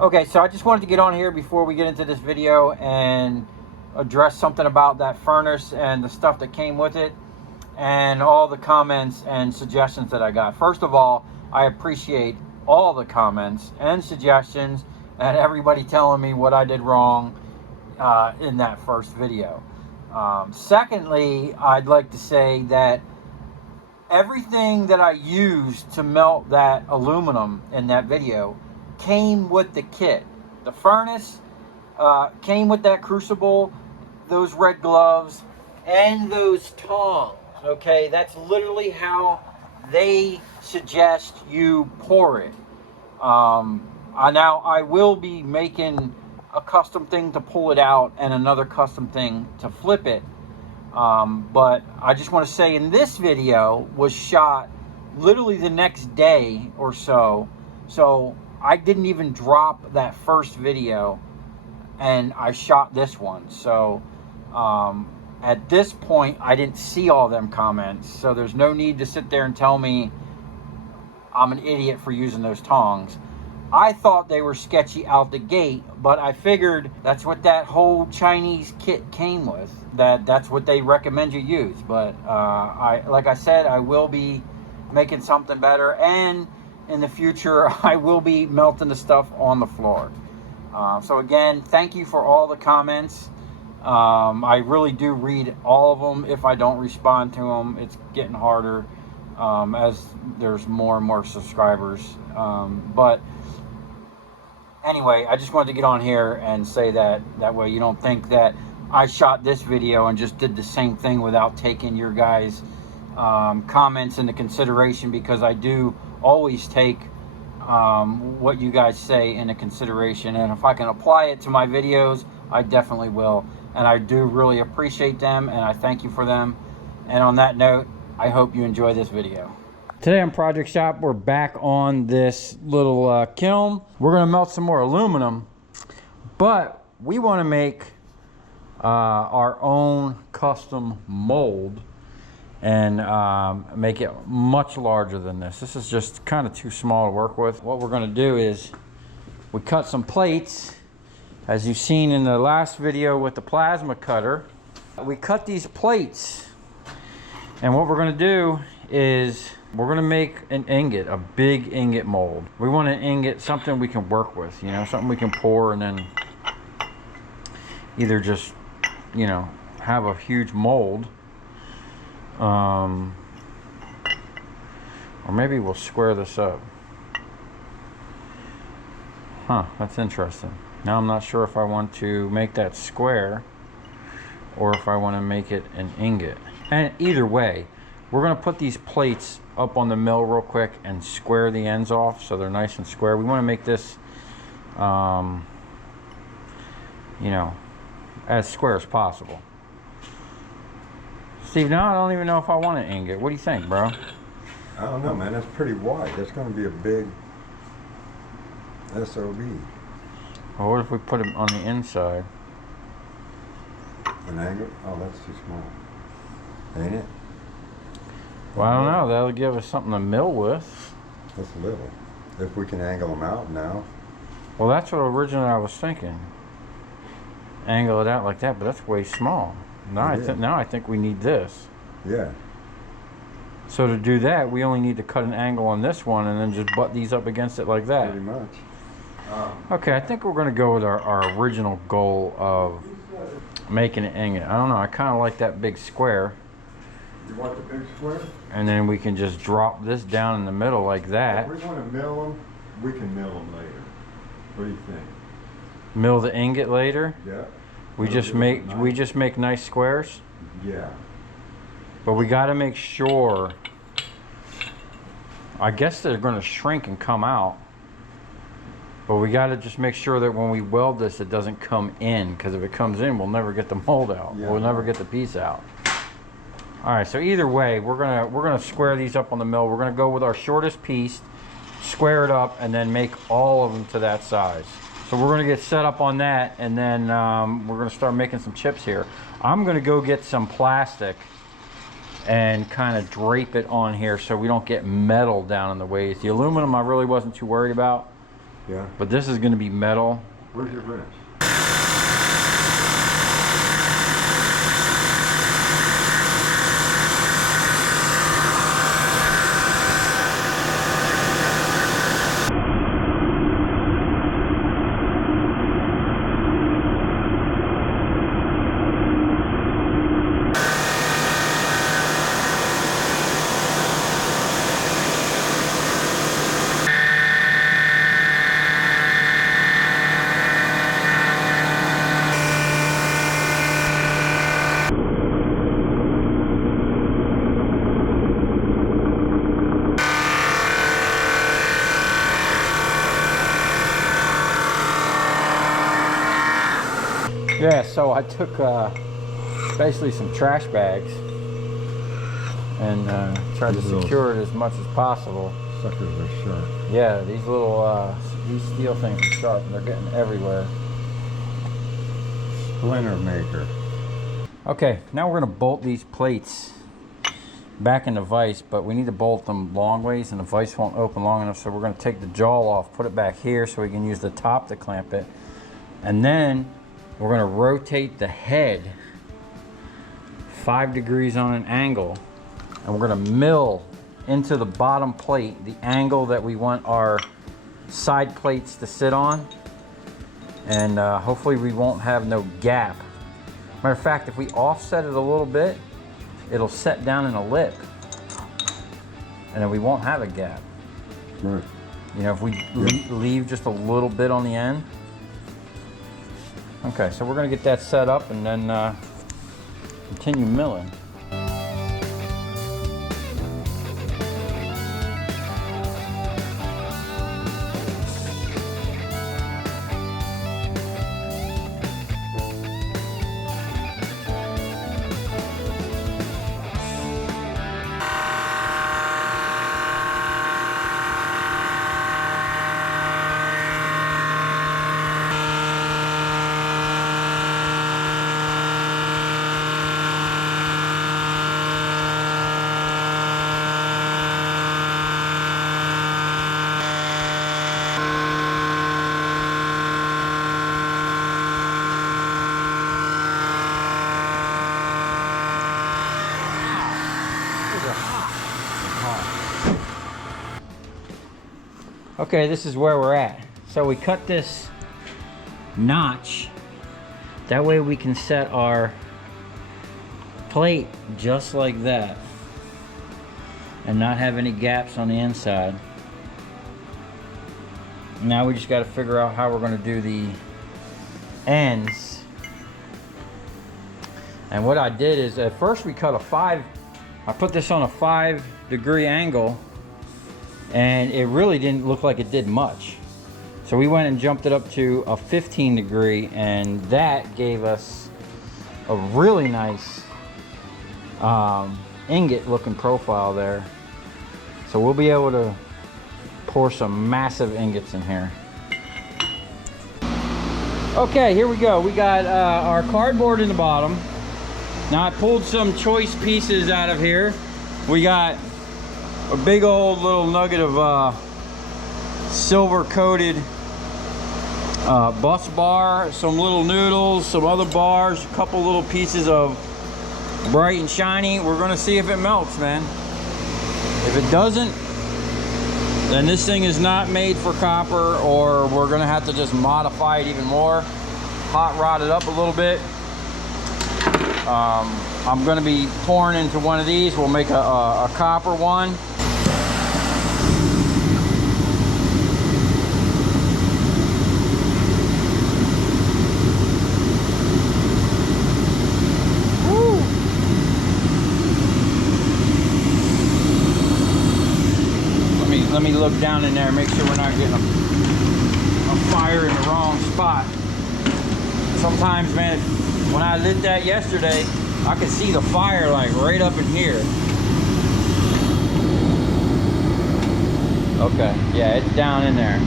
Okay, so I just wanted to get on here before we get into this video and address something about that furnace and the stuff that came with it and all the comments and suggestions that I got. First of all, I appreciate all the comments and suggestions and everybody telling me what I did wrong in that first video. Secondly, I'd like to say that everything that I used to melt that aluminum in that video came with the kit. The furnace came with that crucible, those red gloves, and those tongs. Okay, that's literally how they suggest you pour it. Now I will be making a custom thing to pull it out and another custom thing to flip it. But I just want to say, in this video was shot literally the next day or so. So I didn't even drop that first video and I shot this one. So at this point I didn't see all them comments, so there's no need to sit there and tell me I'm an idiot for using those tongs. I thought they were sketchy out the gate, but I figured that's what that whole Chinese kit came with. That's what they recommend you use. But like I said, I will be making something better, and in the future I will be melting the stuff on the floor. So again, thank you for all the comments. I really do read all of them. If I don't respond to them, it's getting harder as there's more and more subscribers. But anyway, I just wanted to get on here and say that way you don't think that I shot this video and just did the same thing without taking your guys' comments into consideration, because I do always take what you guys say into consideration, and if I can apply it to my videos, I definitely will, and I do really appreciate them, and I thank you for them. And on that note, I hope you enjoy this video. Today on Project Shop, we're back on this little kiln. We're gonna melt some more aluminum, but we wanna make our own custom mold and make it much larger than this. This is just kind of too small to work with. What we're gonna do is we cut some plates, as you've seen in the last video with the plasma cutter. We cut these plates, and what we're gonna do is we're gonna make an ingot, a big ingot mold. We want an ingot, something we can work with, you know, something we can pour and then either just, you know, have a huge mold, or maybe we'll square this up. Huh, that's interesting. Now I'm not sure if I want to make that square or if I want to make it an ingot. And either way, we're going to put these plates up on the mill real quick and square the ends off so they're nice and square. We want to make this, you know, as square as possible. Steve, now I don't even know if I want an ingot. What do you think, bro? I don't know, man. That's pretty wide. That's going to be a big SOB. Well, what if we put it on the inside? An angle? Oh, that's too small. Ain't it? Well, I don't know. That'll give us something to mill with. That's little. If we can angle them out now. Well, that's what originally I was thinking. Angle it out like that, but that's way small. Now I think we need this. Yeah. So to do that, we only need to cut an angle on this one and then just butt these up against it like that. Pretty much. Okay, I think we're going to go with our original goal of making an ingot. I don't know, I kind of like that big square. You want the big square? And then we can just drop this down in the middle like that. If we want to mill them, we can mill them later. What do you think? Mill the ingot later? Yeah. We just make nice squares? Yeah. But we got to make sure, I guess they're going to shrink and come out. But we got to just make sure that when we weld this, it doesn't come in, because if it comes in, we'll never get the mold out. Yeah. We'll never get the piece out. All right, so either way, we're gonna square these up on the mill. We're gonna go with our shortest piece, square it up, and then make all of them to that size. So we're gonna get set up on that, and then we're gonna start making some chips here. I'm gonna go get some plastic and kind of drape it on here so we don't get metal down in the ways. The aluminum I really wasn't too worried about. Yeah. But this is going to be metal. Where's your wrench? Yeah, so I took basically some trash bags and tried to secure it as much as possible. Suckers are sharp. Yeah, these little these steel things are sharp and they're getting everywhere. Splinter maker. Okay, now we're gonna bolt these plates back in the vise, but we need to bolt them long ways and the vise won't open long enough, so we're gonna take the jaw off, put it back here so we can use the top to clamp it, and then we're going to rotate the head 5 degrees on an angle, and we're going to mill into the bottom plate the angle that we want our side plates to sit on, and hopefully we won't have no gap. Matter of fact, if we offset it a little bit, it'll set down in a lip, and then we won't have a gap. Right. You know, if we leave just a little bit on the end. Okay, so we're going to get that set up and then continue milling. Okay, this is where we're at. So we cut this notch. That way we can set our plate just like that and not have any gaps on the inside. Now we just got to figure out how we're going to do the ends. And what I did is at first we cut I put this on a 5-degree angle, and it really didn't look like it did much. So we went and jumped it up to a 15-degree, and that gave us a really nice ingot looking profile there. So we'll be able to pour some massive ingots in here. Okay, here we go. We got our cardboard in the bottom. Now I pulled some choice pieces out of here. We got a big old little nugget of silver coated bus bar, some little noodles, some other bars, a couple little pieces of bright and shiny. We're gonna see if it melts, man. If it doesn't, then this thing is not made for copper, or we're gonna have to just modify it even more, hot rod it up a little bit. I'm gonna be pouring into one of these. We'll make a copper one. Let me look down in there, make sure we're not getting a fire in the wrong spot. Sometimes, man, when I lit that yesterday, I could see the fire like right up in here. Okay, yeah, it's down in there.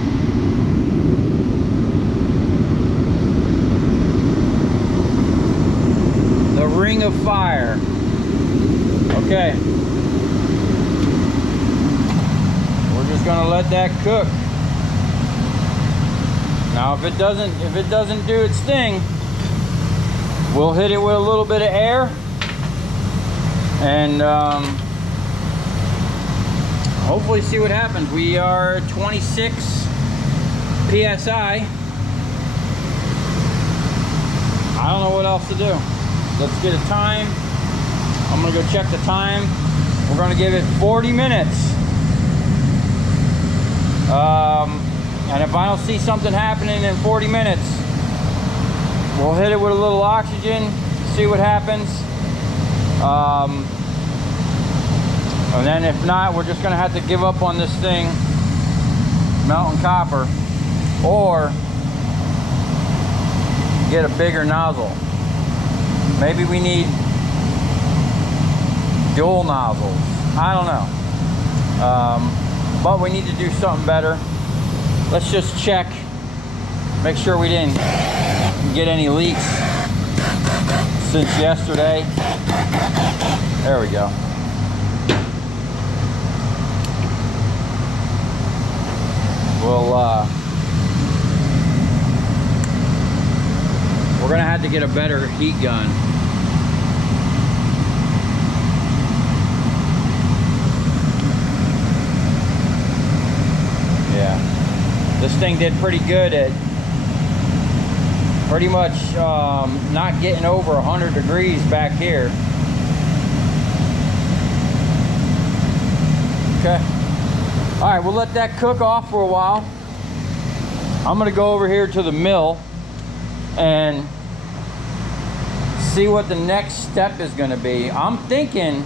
The ring of fire. Okay. We're just gonna let that cook. Now if it doesn't do its thing, we'll hit it with a little bit of air and hopefully see what happens. We are 26 PSI. I don't know what else to do. Let's get a time. I'm gonna go check the time. We're gonna give it 40 minutes. And if I don't see something happening in 40 minutes, we'll hit it with a little oxygen, see what happens. And then if not, we're just gonna have to give up on this thing, melting copper, or get a bigger nozzle. Maybe we need dual nozzles. I don't know. But we need to do something better. Let's just check, make sure we didn't get any leaks since yesterday. There we go. We're gonna have to get a better heat gun. Yeah, this thing did pretty good at pretty much not getting over 100 degrees back here. Okay. All right, we'll let that cook off for a while. I'm gonna go over here to the mill and see what the next step is gonna be. I'm thinking,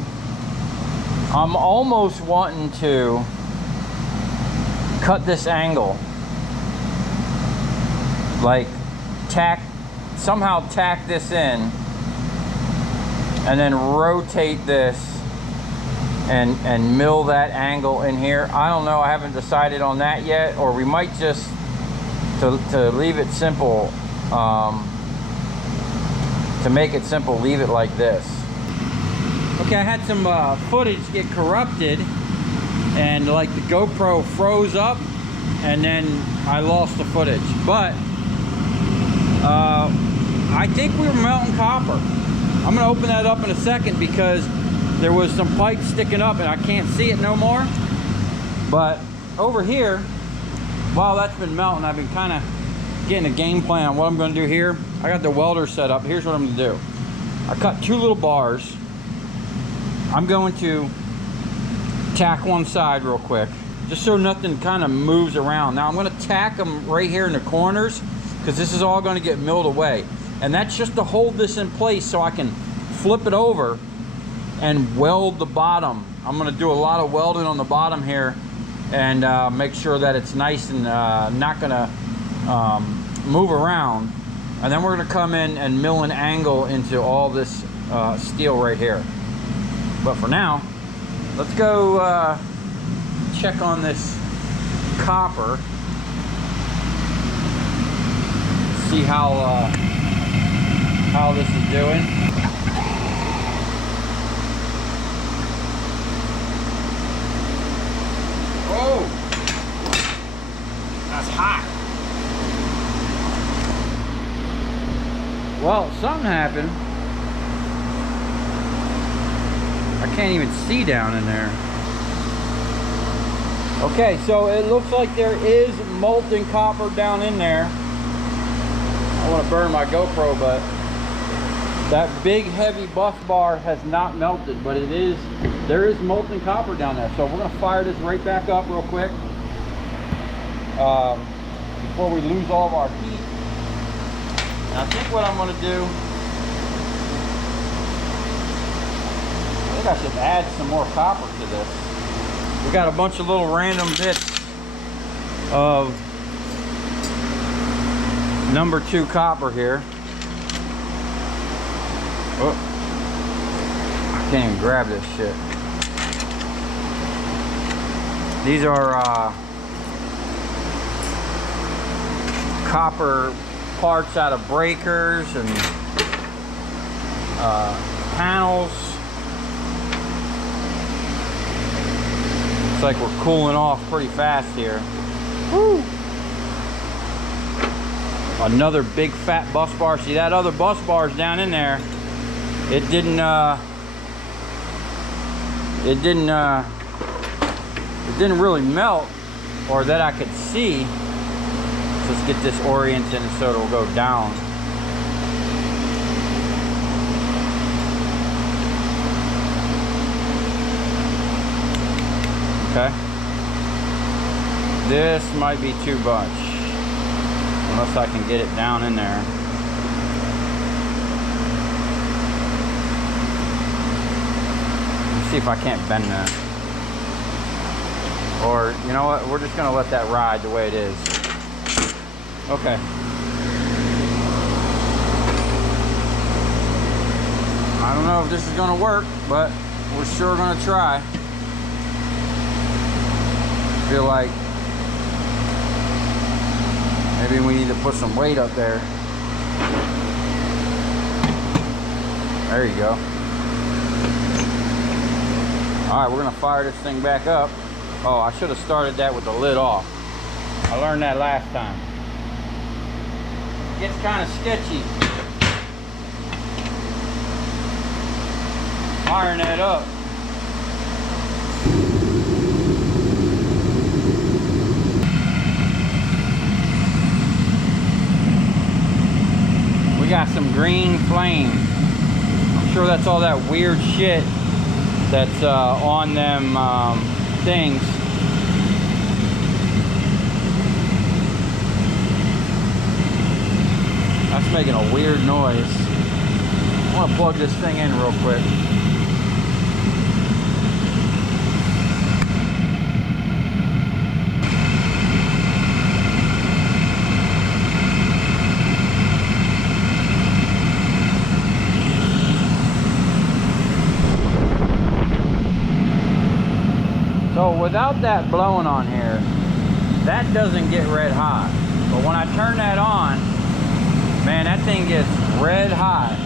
I'm almost wanting to cut this angle. Like somehow tack this in and then rotate this and mill that angle in here. I don't know, I haven't decided on that yet, or we might just to leave it simple, to make it simple, leave it like this. Okay, I had some footage get corrupted and like the GoPro froze up and then I lost the footage, but I think we were melting copper. I'm gonna open that up in a second because there was some pipe sticking up and I can't see it no more. But over here, while that's been melting, I've been kind of getting a game plan on what I'm going to do here. I got the welder set up. Here's what I'm going to do. I cut 2 little bars. I'm going to tack one side real quick, just so nothing kind of moves around. Now I'm going to tack them right here in the corners because this is all going to get milled away. And that's just to hold this in place so I can flip it over and weld the bottom. I'm going to do a lot of welding on the bottom here and make sure that it's nice and not going to move around. And then we're going to come in and mill an angle into all this steel right here. But for now, let's go check on this copper, see how this is doing. Oh, that's hot. Well, something happened. I can't even see down in there. Okay, so it looks like there is molten copper down in there. I want to burn my GoPro, but that big heavy bus bar has not melted, but there is molten copper down there. So we're going to fire this right back up real quick before we lose all of our heat. And I think what I'm going to do, I think I should add some more copper to this. We got a bunch of little random bits of number 2 copper here. Oh, I can't even grab this shit. These are copper parts out of breakers and panels. Looks like we're cooling off pretty fast here. Woo! another big fat bus bar. See, that other bus bar is down in there. It didn't really melt, or that I could see. So let's get this oriented so it'll go down. Okay. This might be too much, unless I can get it down in there. Let's see if I can't bend that. Or, you know what, we're just gonna let that ride the way it is. Okay. I don't know if this is gonna work, but we're sure gonna try. Feel like maybe we need to put some weight up there. There you go. All right, we're gonna fire this thing back up. Oh, I should have started that with the lid off. I learned that last time. It gets kind of sketchy firing that up. We got some green flame. I'm sure that's all that weird shit that's on them things. That's making a weird noise. I want to plug this thing in real quick. So without that blowing on here, that doesn't get red hot. But when I turn that on, man, that thing gets red hot.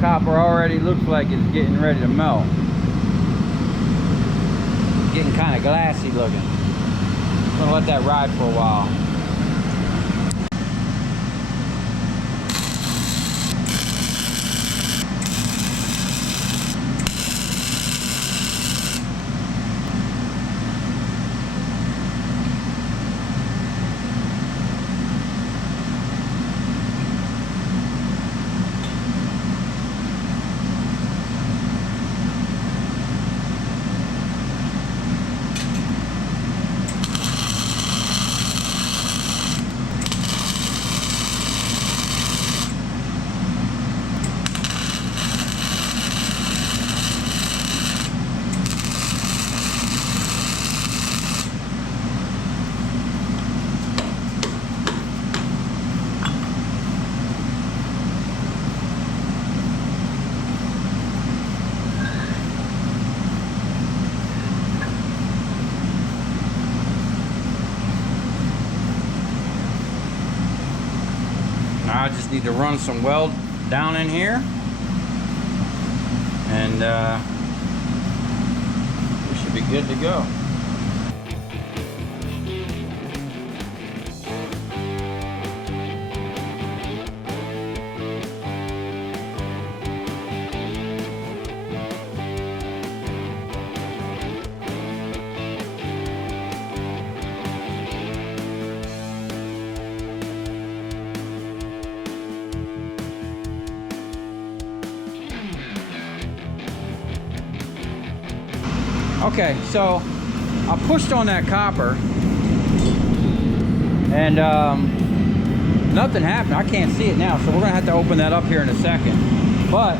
Copper already looks like it's getting ready to melt. Getting kind of glassy looking. I'm gonna let that ride for a while. I just need to run some weld down in here, and we should be good to go. Okay, so I pushed on that copper and nothing happened. I can't see it now, so we're gonna have to open that up here in a second. But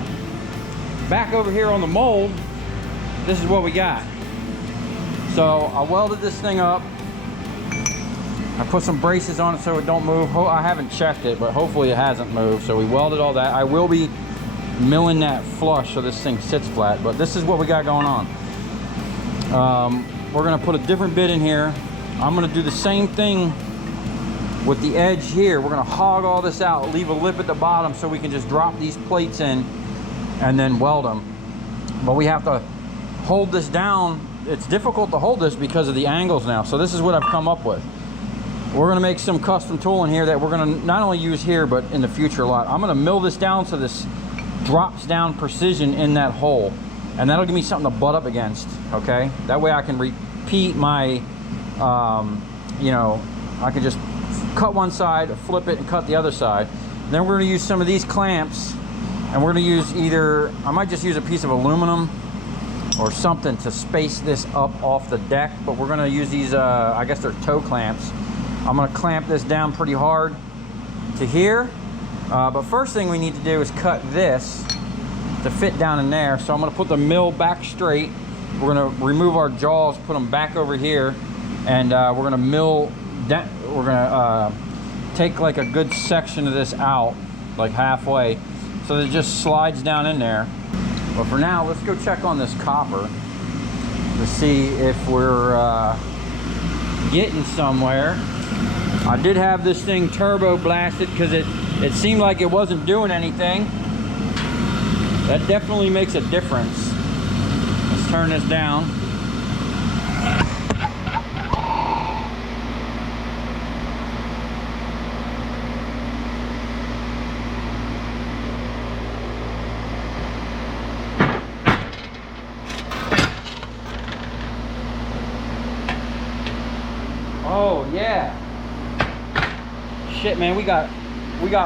back over here on the mold, this is what we got. So I welded this thing up I put some braces on it so it don't move. I haven't checked it, but hopefully it hasn't moved. So we welded all that. I will be milling that flush so this thing sits flat, but this is what we got going on. We're gonna put a different bit in here. I'm gonna do the same thing with the edge here. We're gonna hog all this out, leave a lip at the bottom so we can just drop these plates in and then weld them. But we have to hold this down. It's difficult to hold this because of the angles now. So this is what I've come up with. We're gonna make some custom tooling here that we're gonna not only use here, but in the future a lot. I'm gonna mill this down so this drops down precision in that hole. And that'll give me something to butt up against, okay? That way I can repeat my, you know, I can just cut one side, flip it, and cut the other side. And then we're gonna use some of these clamps, and we're gonna use either, I might just use a piece of aluminum or something to space this up off the deck, but we're gonna use these, I guess they're toe clamps. I'm gonna clamp this down pretty hard to here. But first thing we need to do is cut this to fit down in there. So I'm gonna put the mill back straight. We're gonna remove our jaws, put them back over here, and we're gonna mill that. We're gonna take like a good section of this out, like halfway, so that it just slides down in there. But for now, let's go check on this copper to see if we're getting somewhere. I did have this thing turbo blasted because it seemed like it wasn't doing anything. That definitely makes a difference. Let's turn this down. Oh yeah. Shit, man, we got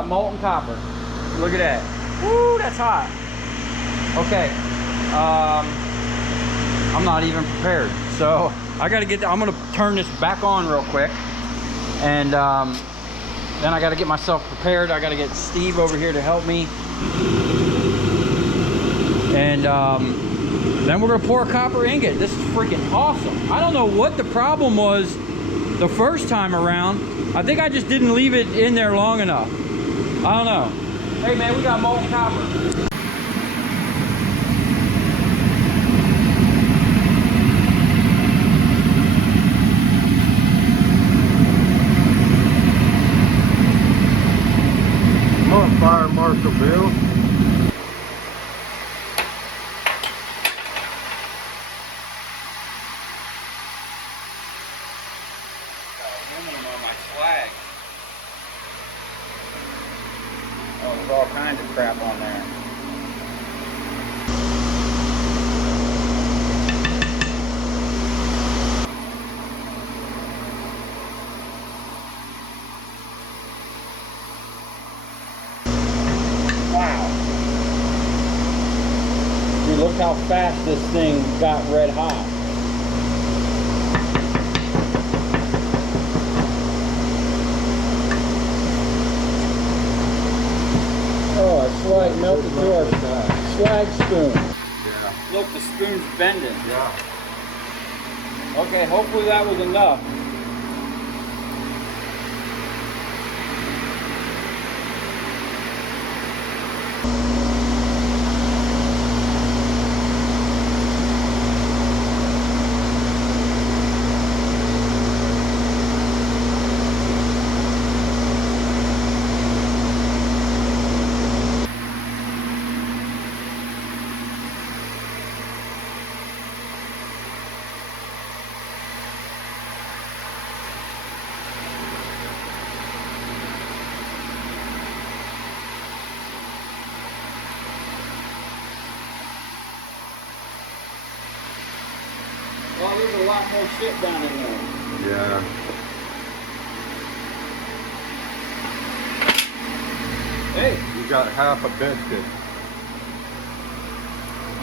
molten copper. Look at that. Woo, that's hot. Okay. I'm not even prepared. So I gotta get, I'm gonna turn this back on real quick. And then I gotta get myself prepared. I gotta get Steve over here to help me. And then we're gonna pour copper ingot. This is freaking awesome. I don't know what the problem was the first time around. I think I just didn't leave it in there long enough. I don't know. Hey man, we got molten copper. Come on, Fire Marshal Bill. Oh, there's all kinds of crap on there. Wow. Dude, look how fast this thing got red hot. Oh, our slag melted to our slag spoon. Yeah. Look, the spoon's bending. Yeah. Okay, hopefully that was enough. Well, there's a lot more shit down in there. Yeah. Hey. You got half a biscuit.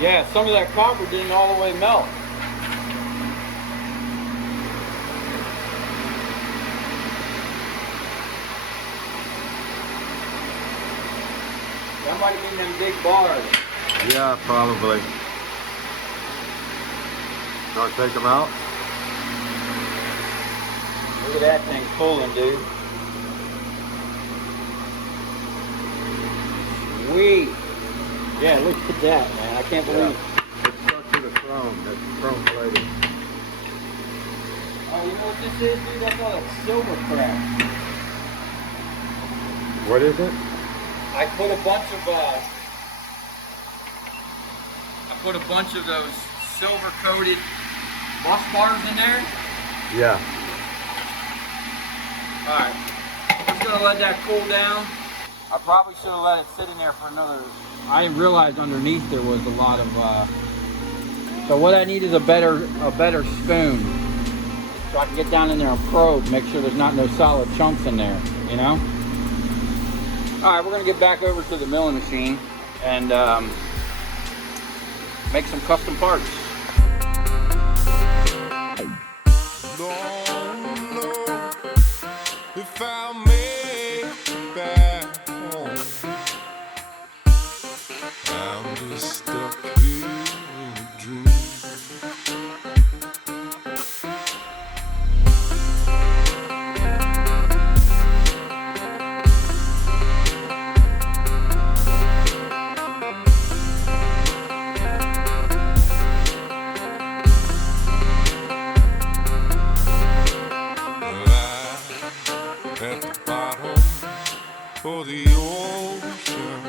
Yeah, some of that copper didn't all the way melt. That might have been them big bars. Yeah, probably. Shall I take them out? Look at that thing pulling, dude. Sweet. Yeah, look at that, man. I can't believe it. It's stuck to the chrome. That's chrome plated. Oh, you know what this is, dude? I call it silver Pratt. What is it? I put a bunch of those silver coated bus bars in there. Yeah. Alright, just gonna let that cool down. I probably should have let it sit in there for another. I didn't realize underneath there was a lot of so what I need is a better spoon. So I can get down in there and probe, make sure there's no solid chunks in there, you know? Alright, we're gonna get back over to the milling machine and make some custom parts. If I make it back home, I'm just stuck here in a dream. At the bottom of the ocean,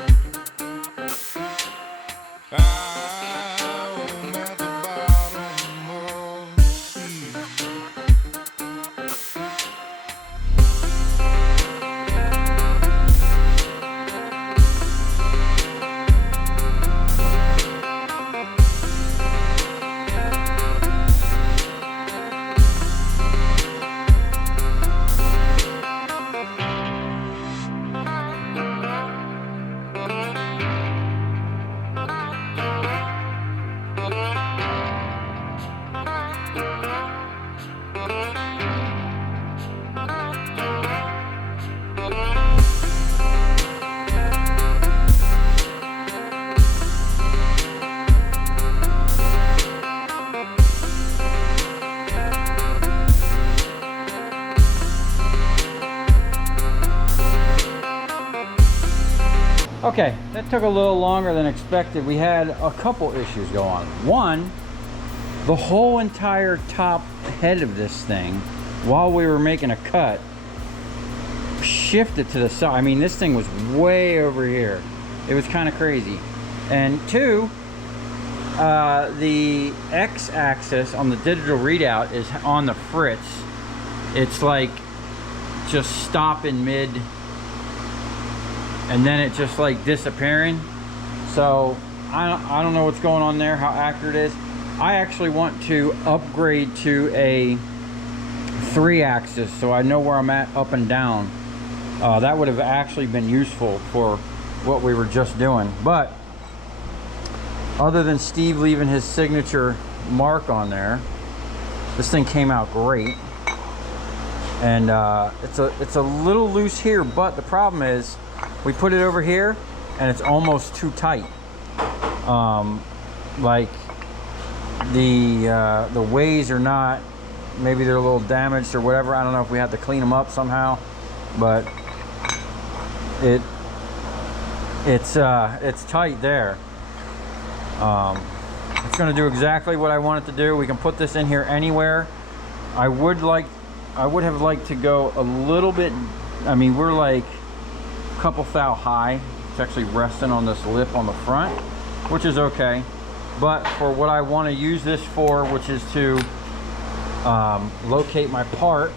I'm at the bottom of the sea. Okay, that took a little longer than expected. We had a couple issues go on. One, the whole entire top head of this thing, while we were making a cut, shifted to the side. I mean, this thing was way over here. It was kind of crazy. And two, the x-axis on the digital readout is on the fritz. It's like just stop in mid, and then it just like disappearing. So I don't know what's going on there, how accurate it is. I actually want to upgrade to a 3-axis so I know where I'm at up and down. That would have actually been useful for what we were just doing. But other than Steve leaving his signature mark on there, this thing came out great. And it's a little loose here, but the problem is we put it over here and it's almost too tight. Like the ways are not, maybe they're a little damaged or whatever. I don't know if we have to clean them up somehow, but it's tight there. It's going to do exactly what I want it to do. We can put this in here anywhere. I would have liked to go a little bit. I mean, we're like a couple thou high. It's actually resting on this lip on the front, which is okay. But for what I want to use this for, which is to locate my part,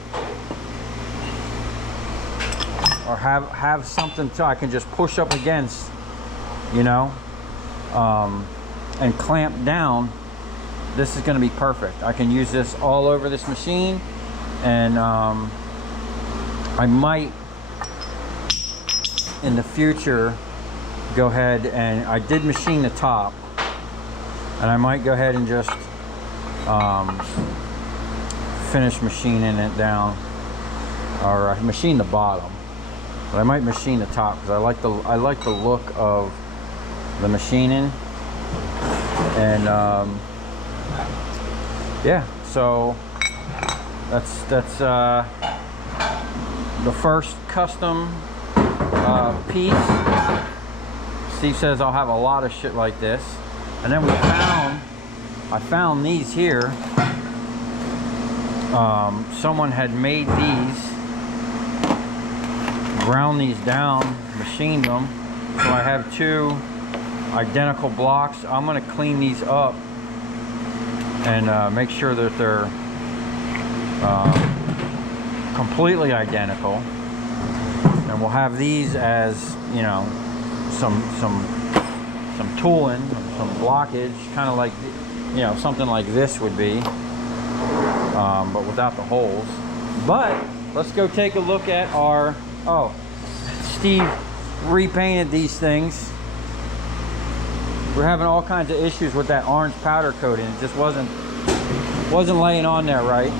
or have something so I can just push up against, you know, and clamp down, this is going to be perfect. I can use this all over this machine. And I might in the future go ahead, and I did machine the top, and I might go ahead and just finish machining it down, or machine the bottom, but I might machine the top because I like the look of the machining. And yeah, so that's the first custom piece. Steve says I'll have a lot of shit like this. And then I found these here. Someone had made these, ground these down, machined them. So I have two identical blocks. I'm gonna clean these up and make sure that they're completely identical. And we'll have these as, you know, some tooling, some blockage, kind of like, you know, something like this would be, but without the holes. But let's go take a look at our, oh, Steve repainted these things. We're having all kinds of issues with that orange powder coating. It just wasn't laying on there right.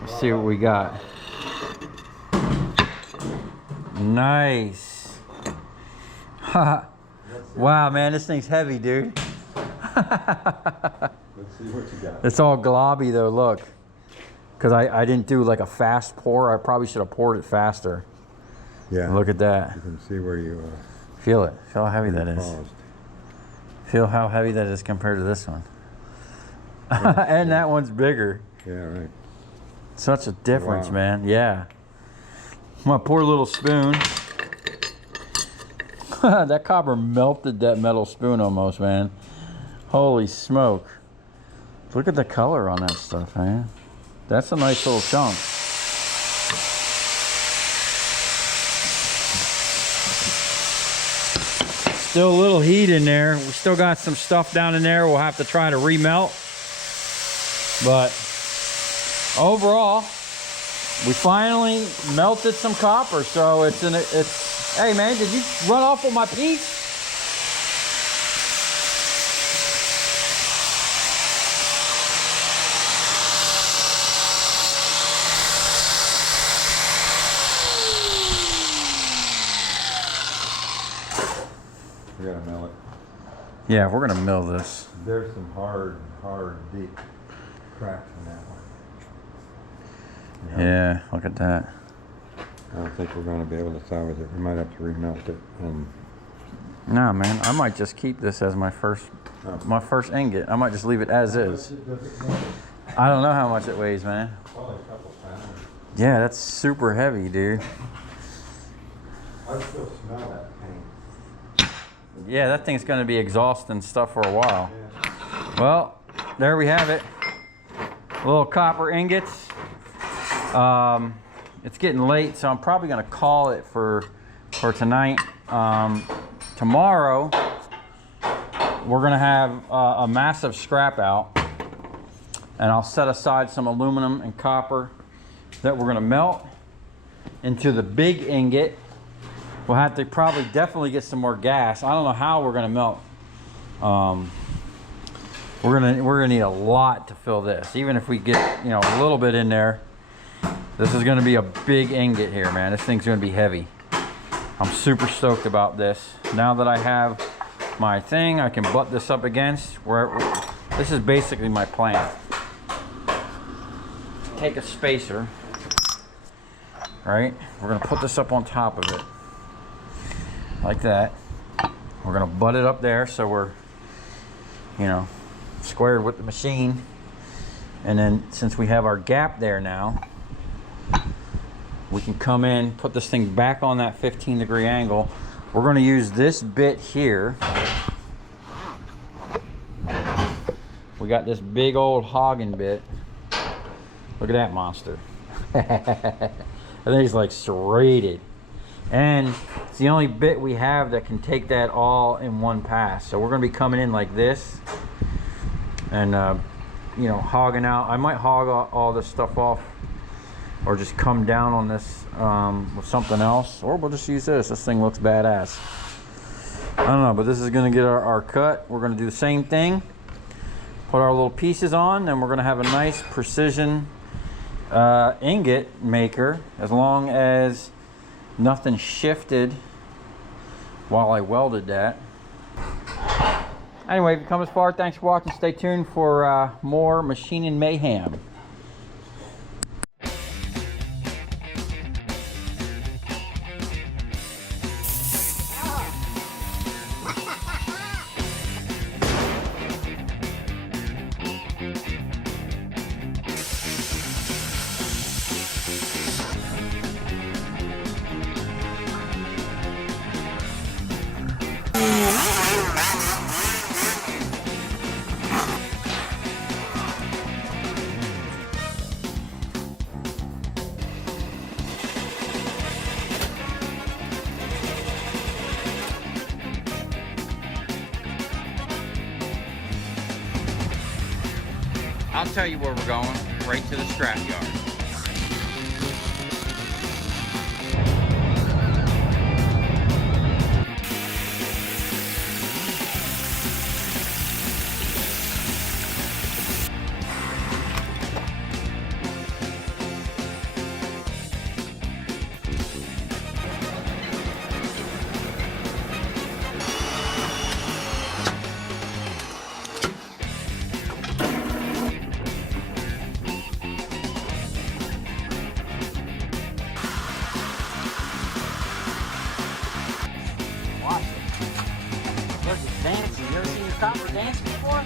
Let's see what we got. Nice. Wow, man, this thing's heavy, dude. Let's see what you got. It's all globby though, look. Because I didn't do like a fast pour. I probably should have poured it faster. Yeah. Look at that. You can see where you Feel it. Feel how heavy that is. paused. Feel how heavy that is compared to this one. And that one's bigger. Yeah, right. Such a difference, Wow. man. Yeah. My poor little spoon. That copper melted that metal spoon almost, man. Holy smoke. Look at the color on that stuff, man. That's a nice little chunk. Still a little heat in there. We still got some stuff down in there we'll have to try to remelt. But overall, we finally melted some copper. So it's hey man, did you run off with my piece? We gotta mill it. Yeah, we're gonna mill this. There's some hard, deep cracks in that one. Yeah, look at that. I don't think we're gonna be able to salvage it. We might have to remelt it and No, man, I might just keep this as my first ingot. I might just leave it as is. I don't know how much it weighs, man. probably a couple pounds. Yeah, that's super heavy, dude. I still smell that paint. Yeah, that thing's gonna be exhausting stuff for a while. Yeah. Well, there we have it. Little copper ingots. It's getting late, so I'm probably gonna call it for tonight. Tomorrow, we're gonna have a massive scrap out, and I'll set aside some aluminum and copper that we're gonna melt into the big ingot. We'll have to probably definitely get some more gas. I don't know how we're gonna melt. We're gonna need a lot to fill this. Even if we get, you know, a little bit in there, this is gonna be a big ingot here, man. This thing's gonna be heavy. I'm super stoked about this. Now that I have my thing, I can butt this up against. This is basically my plan. Take a spacer, right? We're gonna put this up on top of it. Like that. We're gonna butt it up there so we're, you know, squared with the machine. And then since we have our gap there now, we can come in, put this thing back on that 15-degree angle. We're gonna use this bit here. We got this big old hogging bit. Look at that monster. I think it's like serrated. And it's the only bit we have that can take that all in one pass. So we're gonna be coming in like this and you know, hogging out. I might hog all this stuff off or just come down on this with something else, or we'll just use this. This thing looks badass. I don't know, but this is gonna get our cut. We're gonna do the same thing, put our little pieces on, and we're gonna have a nice precision ingot maker, as long as nothing shifted while I welded that. Anyway, if you come this far, thanks for watching. Stay tuned for more machining mayhem. I'll tell you where we're going, right to the scrap yard. Watch it. Look, it's dancing. You ever seen your copper dance before?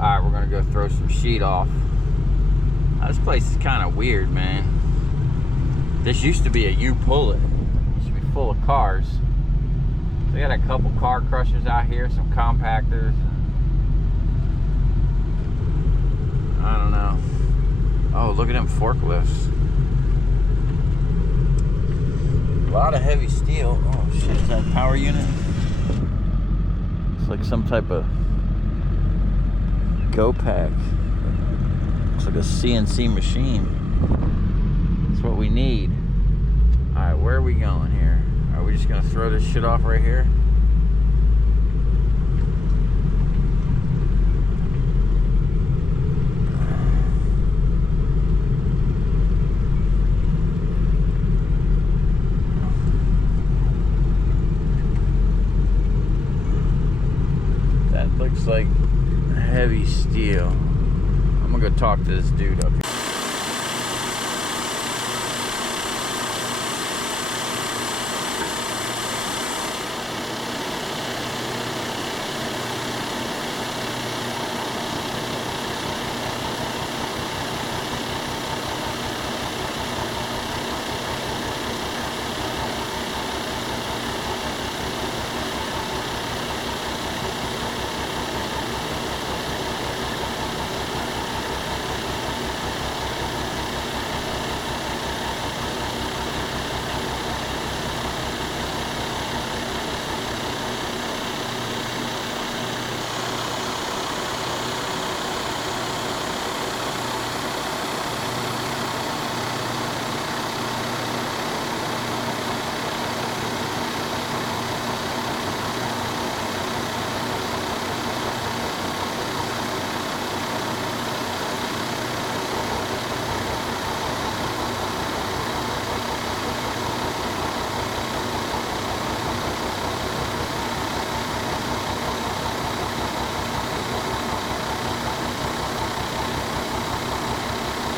Alright, we're gonna go throw some sheet off. This place is kind of weird, man. This used to be a U-Pull-It. It used to be full of cars. So we got a couple car crushers out here, some compactors. I don't know. Oh, look at them forklifts. A lot of heavy steel. Oh shit, is that a power unit? It's like some type of go pack. Looks like a CNC machine. That's what we need. Alright, where are we going here? Are we just gonna throw this shit off right here? That looks like heavy steel. I'm gonna go talk to this dude up here.